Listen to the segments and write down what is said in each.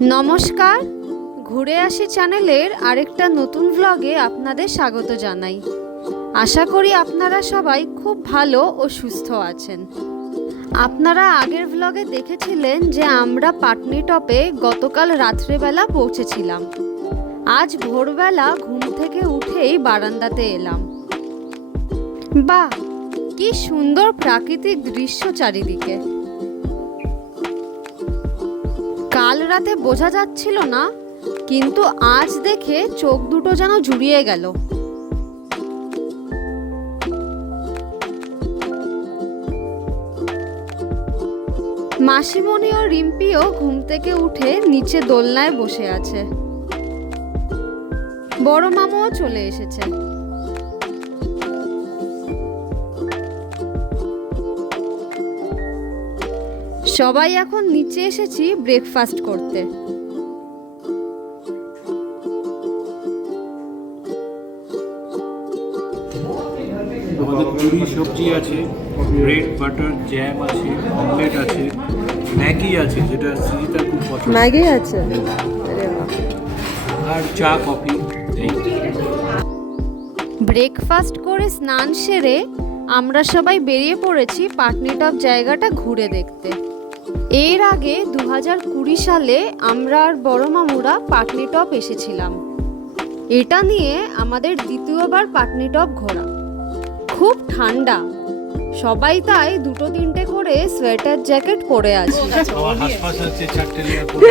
নমস্কার, ঘুরে আসি চ্যানেলের আরেকটা নতুন ভ্লগে আপনাদের স্বাগত জানাই। আশা করি আপনারা সবাই খুব ভালো ও সুস্থ আছেন। আপনারা আগের ভ্লগে দেখেছিলেন যে আমরা পাটনিটপে গতকাল রাত্রেবেলা পৌঁছেছিলাম। আজ ভোরবেলা ঘুম থেকে উঠেই বারান্দাতে এলাম। বাহ, কি সুন্দর প্রাকৃতিক দৃশ্য চারিদিকে। কাল রাতে বোঝা যাচ্ছিল না, কিন্তু আজ দেখে চোখ দুটো যেন জুড়িয়ে গেল। মাসিমণি ও রিম্পিও ঘুম থেকে উঠে নিচে দোলনায় বসে আছে। বড় মামুও চলে এসেছে। সবাই এখন নিচে এসেছি ব্রেকফাস্ট করতে। আমাদের পুরি সবজি আছে, ব্রেড বাটার জ্যাম আছে, অমলেট আছে, ম্যাগি আছে যেটা সুজিতার খুব পছন্দ, ম্যাগি আছে আর চা কফি। ব্রেকফাস্ট করে স্নান সেরে আমরা সবাই বেরিয়ে পড়েছি পাটনিটপ জায়গাটা ঘুরে দেখতে। এর আগে 2020 সালে আমরা আর বড় মামুরা পাটনিটপ এসেছিলাম। এটা নিয়ে আমাদের দ্বিতীয়বার পাটনিটপ ঘোরা। খুব ঠান্ডা, সবাই তাই দুটো তিনটে করে সোয়েটার জ্যাকেট পরে আছে। আমার হাসপাস হচ্ছে চারটে লেয়ার করে।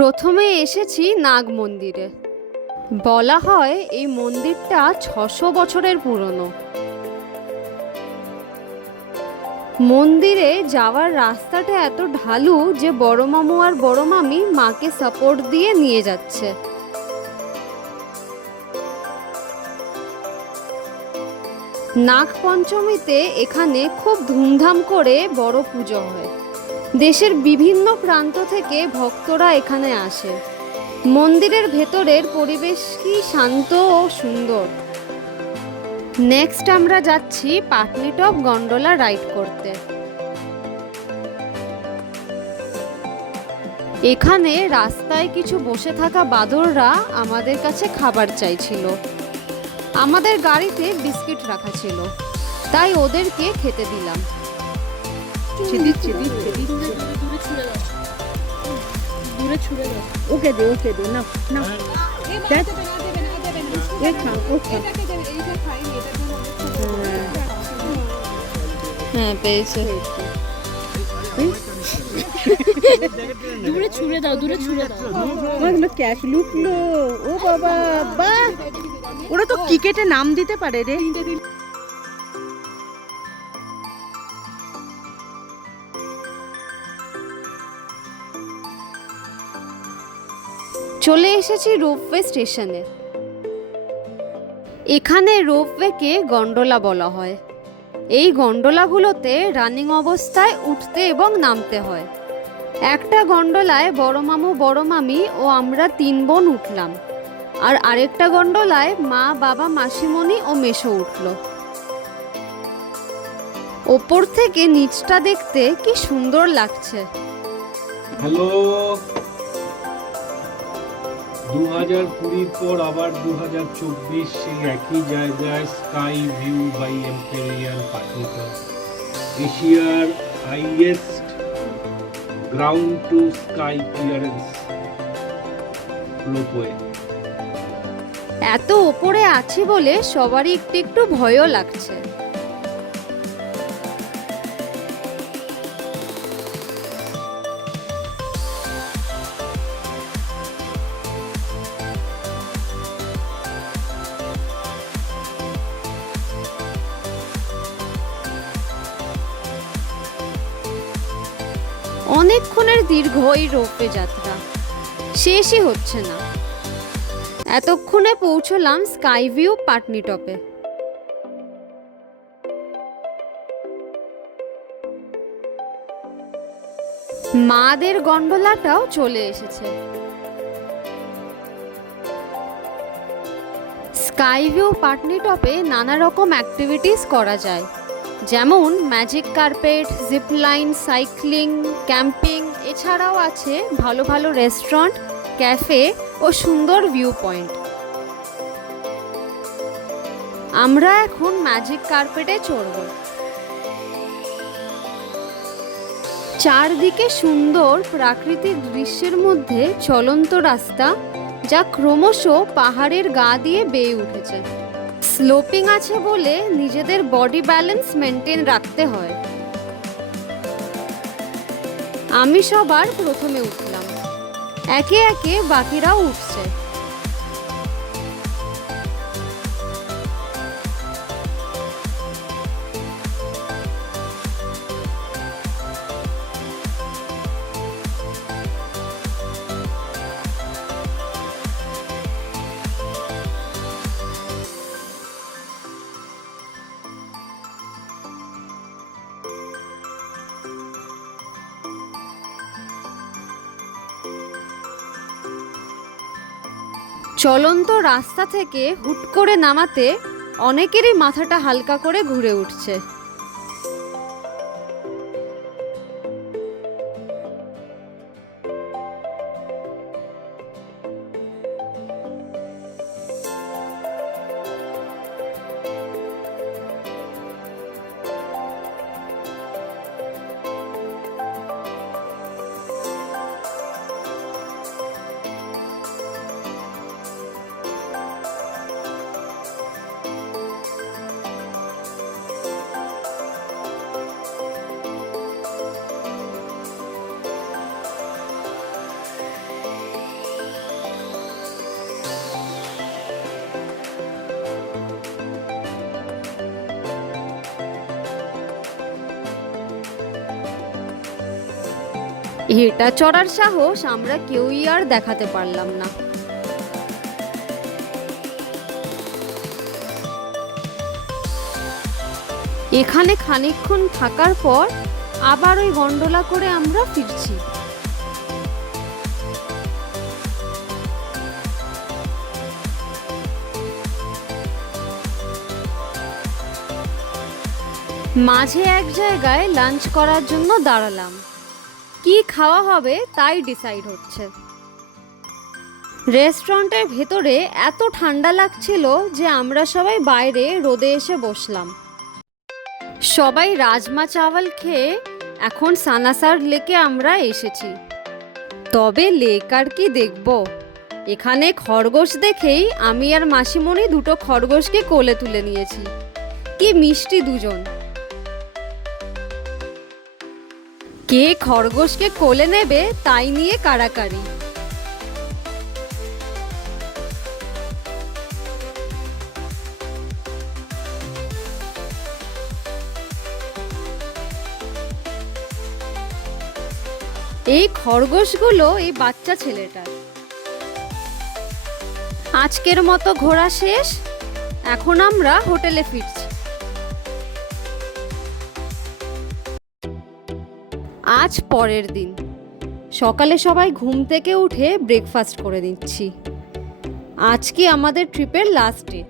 প্রথমে এসেছি নাগ মন্দিরে। বলা হয় এই মন্দিরটা 600 বছরের পুরনো। মন্দিরে যাওয়ার রাস্তাটা এত ঢালু যে বড় মামু আর বড় মামি মাকে সাপোর্ট দিয়ে নিয়ে যাচ্ছে। নাগ পঞ্চমীতে এখানে খুব ধুমধাম করে বড় পুজো হয়। দেশের বিভিন্ন প্রান্ত থেকে ভক্তরা এখানে আসে। মন্দিরের ভেতরের পরিবেশ কি শান্ত ও সুন্দর। নেক্সট আমরা যাচ্ছি পাটনিটপ গন্ডোলা রাইড করতে। এখানে রাস্তায় কিছু বসে থাকা বাঁদররা আমাদের কাছে খাবার চাইছিল। আমাদের গাড়িতে বিস্কিট রাখা ছিল, তাই ওদেরকে খেতে দিলাম। ওকে দে না না হ্যাঁ, পেয়েছে। দূরে ছুঁড়ে দাও ক্যাশ লুকলো। ও বাবা, বাহ, ওরা তো ক্রিকেটে নাম দিতে পারে রে। চলে এসেছি রোপওয়ে স্টেশনে। এখানে রোপওয়েকে গন্ডোলা বলা হয়। এই গন্ডোলাগুলোতে রানিং অবস্থায় উঠতে এবং নামতে হয়। একটা গন্ডোলায় বড় মামু, বড় মামি ও আমরা 3 বোন উঠলাম, আর আরেকটা গন্ডোলায় মা, বাবা, মাসিমণি ও মেসো উঠলো। ওপর থেকে নিচটা দেখতে কি সুন্দর লাগছে। হ্যালো, 2020 পর আবার 2024 সেই একই জায়গায় sky view by Imperial Patnitop, এশিয়ার highest ground to sky clearance ropeway. এত ওপরে আছি বলে সবারই একটু একটু ভয়ও লাগছে। অনেকক্ষণের দীর্ঘ এই রোপওয়ে যাত্রা, শেষই হচ্ছে না। এতক্ষণে পৌঁছলাম স্কাই ভিউ পাটনিটপে। মাদের গন্ডোলাটাও চলে এসেছে। স্কাই ভিউ পাটনি টপে নানা রকম অ্যাক্টিভিটিস করা যায়, যেমন magic carpet, zip line, cycling, camping. এছাড়াও আছে ভালো ভালো রেস্টুরেন্ট, ক্যাফে ও সুন্দর ভিউ পয়েন্ট। আমরা এখন ম্যাজিক কার্পেটে চড়ব। চারদিকে সুন্দর প্রাকৃতিক দৃশ্যের মধ্যে চলন্ত রাস্তা, যা ক্রমশ পাহাড়ের গা দিয়ে বেয়ে উঠেছে। স্লোপিং আছে বলে নিজেদের বডি ব্যালেন্স মেনটেন রাখতে হয়। আমি সবার প্রথমে উঠলাম, একে একে বাকিরাও উঠছে। চলন্ত রাস্তা থেকে হুট করে নামাতে অনেকেরই মাথাটা হালকা করে ঘুরে উঠছে। এটা চড়ার সাহস আমরা কেউই আর দেখাতে পারলাম না। এখানে খানিকক্ষণ থাকার পর আবার ওই গন্ডোলা করে আমরা ফিরছি। মাঝে এক জায়গায় লাঞ্চ করার জন্য দাঁড়ালাম। কি খাওয়া হবে তাই ডিসাইড হচ্ছে। রেস্টুরেন্টের ভেতরে এত ঠান্ডা লাগছিল যে আমরা সবাই বাইরে রোদে এসে বসলাম। সবাই রাজমা চাওয়াল খেয়ে এখন সানাসার লেকে আমরা এসেছি। তবে লেক আর কি দেখব, এখানে খরগোশ দেখেই আমি আর মাসিমণি দুটো খরগোশকে কোলে তুলে নিয়েছি। কি মিষ্টি দুজন। কে খরগোশকে কোলে নেবে তাই নিয়ে কাড়াকাড়ি। এই খরগোশগুলো এই বাচ্চা ছেলেটার। আজকের মতো ঘোরা শেষ, এখন আমরা হোটেলে ফিরছি। আজ পরের দিন সকালে সবাই ঘুম থেকে উঠে ব্রেকফাস্ট করে দিচ্ছি। আজকে আমাদের ট্রিপের লাস্ট ডে।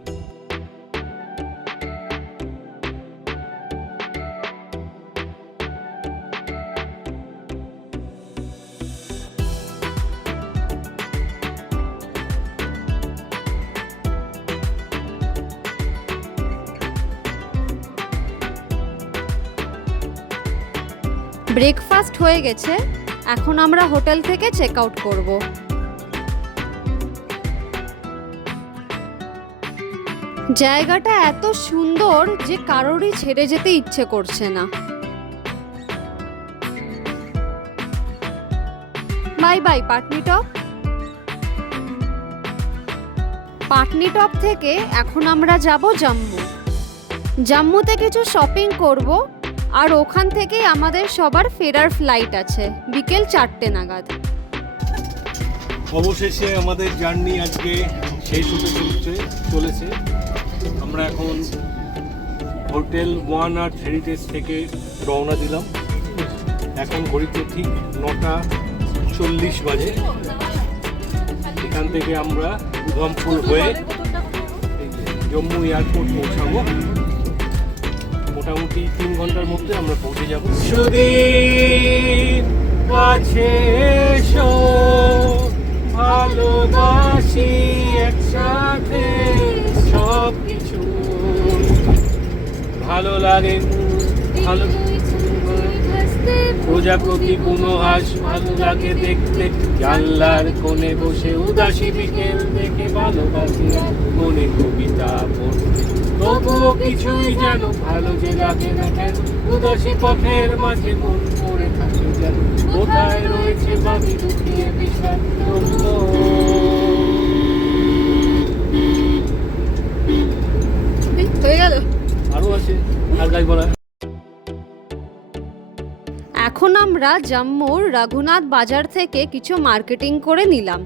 ব্রেকফাস্ট হয়ে গেছে, এখন আমরা হোটেল থেকে চেক আউট করব। জায়গাটা এত সুন্দর যে কারোরই ছেড়ে যেতে ইচ্ছে করছে না। Bye bye Patni top. Patni top থেকে এখন আমরা যাব জম্মু। জম্মুতে কিছু শপিং করব, আর ওখান থেকেই আমাদের সবার ফেরার ফ্লাইট আছে বিকেল 4টে নাগাদ। অবশেষে আমাদের জার্নি আজকে শেষ হতে চলেছে। আমরা এখন হোটেল 1 আর হেরিটেজ থেকে রওনা দিলাম। এখন ঘড়িতে ঠিক 9:40 বাজে। এখান থেকে আমরা উধমপুর হয়ে জম্মু এয়ারপোর্ট পৌঁছাবো। মোটামুটি 3 ঘন্টার মধ্যে আমরা পৌঁছে যাব। সুদিন কাছে এসো, ভালোবাসি একসাথে সব কিছু, ভালো লাগে ভালো প্রজাপতি কোনো হাঁস ভালো লাগে দেখতে, জানলার কোণে বসে উদাসী বিকেল দেখে ভালোবাসি মনে কবিতা পড়তে, তবুও কিছুই যেন ভালো যে লাগে না কেন, উদাসী পথের মাঝে মন পড়ে থাকে যেন, কোথায় রয়েছে বাকি লুকিয়ে বিষাদ। হয়ে গেল। আরো আছে, আর গাইব না। এখন আমরা জম্মুর রঘুনাথ বাজার থেকে কিছু মার্কেটিং করে নিলাম।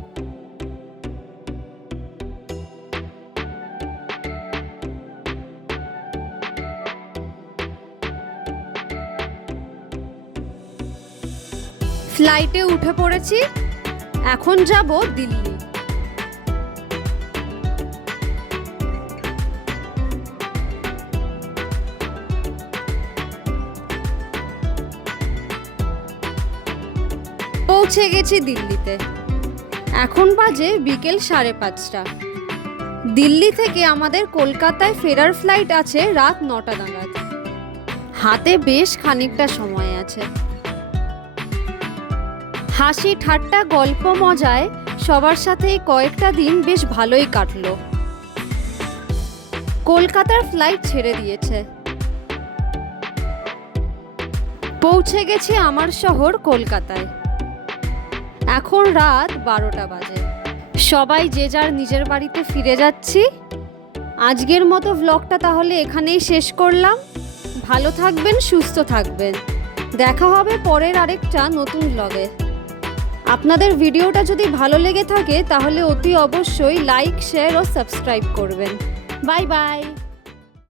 ফ্লাইটে উঠে পড়েছি, এখন যাব দিল্লি। পৌঁছে গেছি দিল্লিতে। এখন বাজে বিকেল 5:30। দিল্লি থেকে আমাদের কলকাতায় ফেরার ফ্লাইট আছে রাত 9টা নাগাদ। হাতে বেশ খানিকটা সময় আছে। হাসি ঠাট্টা গল্প মজায় সবার সাথে কয়েকটা দিন বেশ ভালোই কাটলো। কলকাতার ফ্লাইট ছেড়ে দিয়েছে। পৌঁছে গেছি আমার শহর কলকাতায়। এখন রাত 12টা বাজে। সবাই যে যার নিজের বাড়িতে ফিরে যাচ্ছি। আজকের মতো ভ্লগটা তাহলে এখানেই শেষ করলাম। ভালো থাকবেন, সুস্থ থাকবেন। দেখা হবে পরের আরেকটা নতুন ভ্লগে। আপনাদের ভিডিওটা যদি ভালো লেগে থাকে তাহলে অতি অবশ্যই লাইক, শেয়ার ও সাবস্ক্রাইব করবেন। Bye bye.